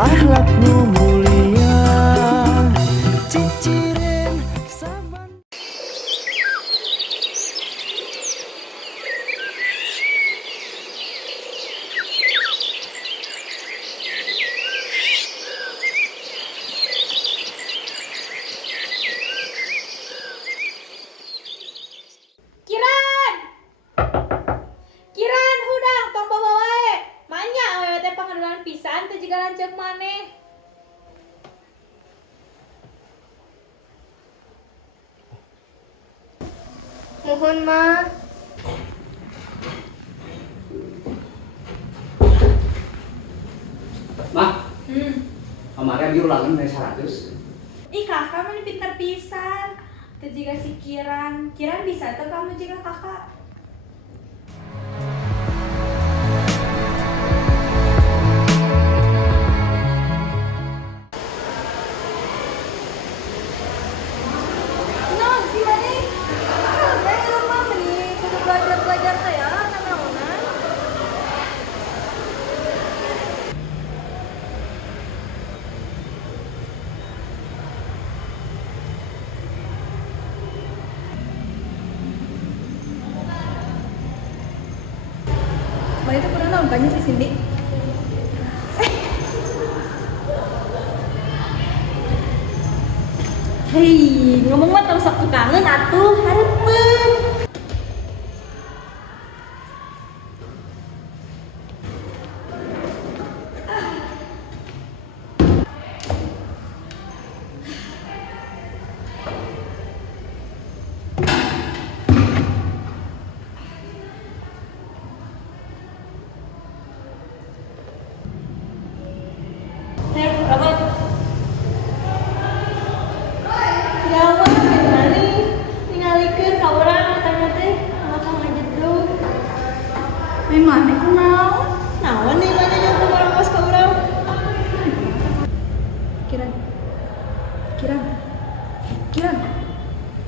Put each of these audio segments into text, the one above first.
akhlakmu mulia, cicirin saban. Kiran! Kiran hudang tong bawa wae. Manya awewe teh pangadulan pisan teh jiga lanceuk maneh. Mohon mah. Mak, kemarin dia ulangan dari 100. Ih kakak mah pinter pisan. Teh jiga si Kiran. Kiran bisa teh kamu jiga kakak. Non, si Mani. Saya rumah meni kudu belajar teh ya, nanaonan. Mbak itu pernah nontonnya si Cindy? Hei, ngomong mah tong sok kangen atuh, hareupeun. Teh, abang. Ya Allah, gimana ningalikeun ka urang katanya teh, makan aja dulu. Memang aku naon? Naon nih mana yang orang kos ka urang? Kiran. Kiran. Kiran.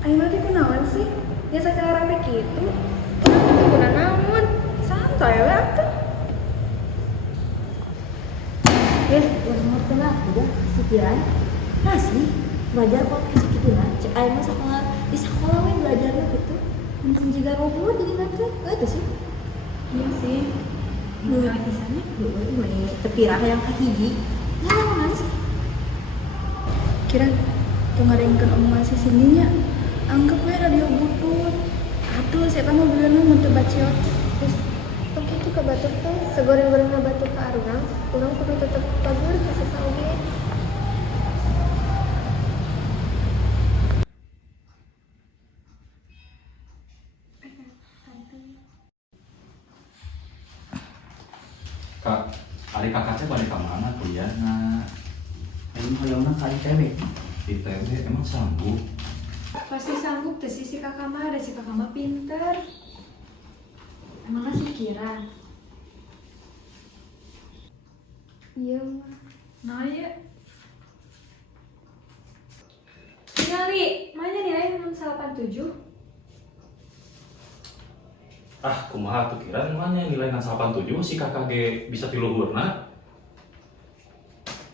Ayo mah ku naon sih? Biasa cara rame kitu. Urang teh kudu naon? Santai we atuh. Urang ngerti lah, udah sekian. Masih belajar podcast gitu lah. Cek ayo mah sekolah di sekolah we belajarnya gitu. Mungkin juga ngobrol jadi nanti. Itu sih. Iya sih. Mulai di sana, mulai terpirah yang kahiji. Ya, mana sih? Kiran, tuh ngarengkeun omongan si Cindy-nya. Anggap we radio butut. Atuh saya mah beuleuh mun teu baciot. Terus Oke itu ke batuk tuh, segoreng-goreng batuk ke arurang, urang kudu tetep pagur ke sesauge. Kak, hari kakaknya balik ke mana kuliah? Nah, Emang hayangna kali cewek. di TW emang sanggup. Pasti sanggup teh si kakak mah, ada si kakak mah pinter. Emang si Kiran. Iya mah. Nah ya. Ningali, mana nilai 687? Ah, kumaha tuh kira mana nilai 87 si kakak ge bisa tiluhurna.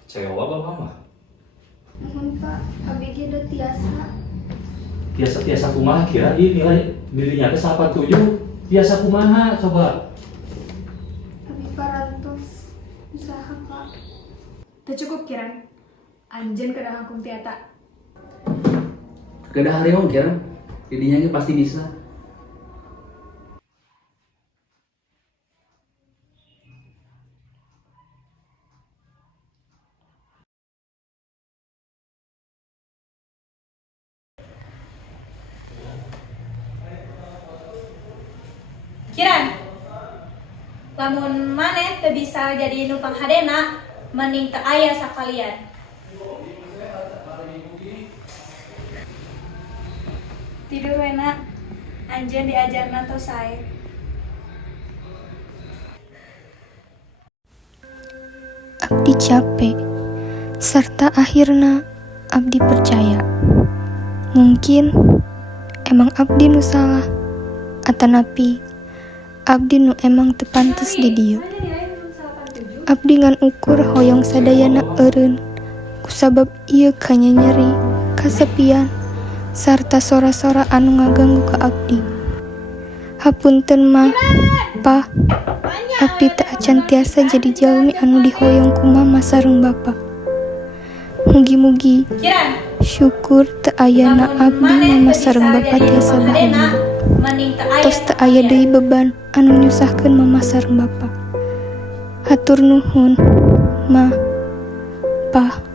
Cewa bapak mah. Mohon Pak, ABG udah tiasa. Biasa-biasa kumaha kira di nilai dirinya teh 87. Biasa kumaha coba. Abi parantos usaha Pak. Teu cukup Kiran. Anjeun kada ngangkung tiata. Kedah hari kira, jadinya ge pasti bisa. Kiran. Lamun maneh teu bisa jadi numpang hadena, mending teu aya sakalian. Tidur wena. Anjeun diajarna tos sae. Abdi capek, serta akhirna Abdi percaya. Mungkin emang Abdi nu salah, atanapi Abdi nu emang teu pantes di dieu. abdi ngan ukur hoyong sadayana eureun. Kusabab ieu kanya nyeri, kasepian, sarta sora-sora anu ngaganggu ka abdi. Hapunten mah, Pah. Abdi teu acan tiasa jadi jalmi anu dihoyong ku mama sareng bapa. Mugi-mugi Kiran, syukur teu ayana abdi mama sareng bapa tiasa bahagia. mending teu aya. Tos teu aya deui beban anu nyusahkeun mama sareng bapa. Hatur nuhun, Ma, Pa.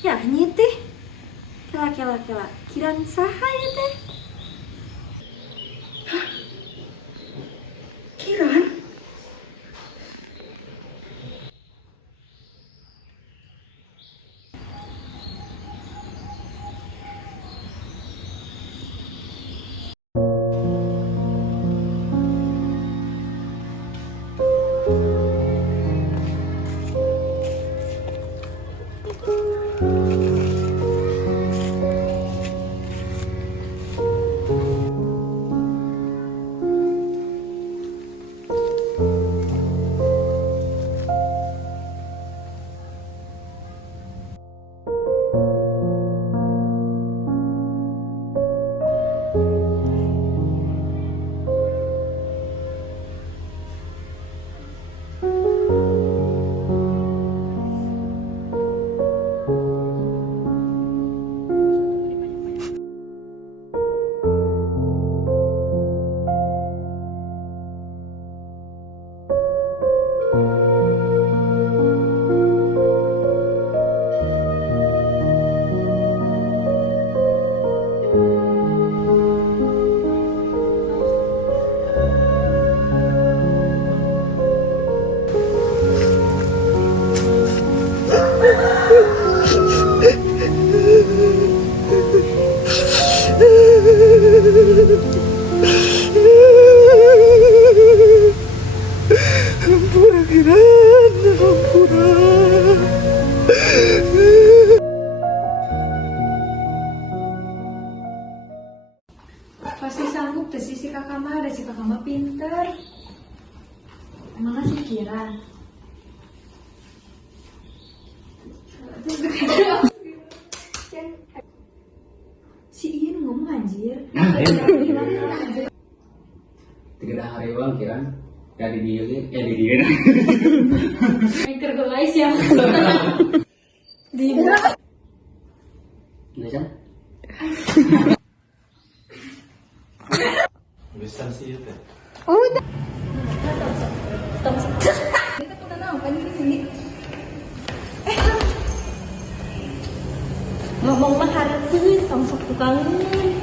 Ya nyi teh. Kela Kiran saha ya teh? Kiran? Ampura Kiran, ampura. Pasti sanggup tuh si kakak mah, ada si kakak mah pinter. Emangnya si Kiran? Si Ian ngomong anjir. Tiga hari bang Kiran. Ya di dia di dia. Anchor guys ya. Nggak kan? Bisa sih teh. Ngomong mah hareupeun tong sok tukangeun.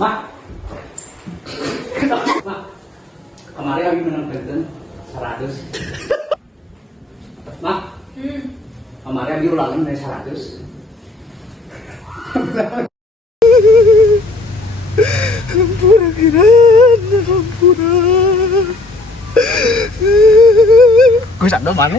Mak. Mak. Kemarin abi menang penten 100. Mak. Kemarin abi ulangan dari 100. Ampura Kiran, ampura. Gue sadar mana?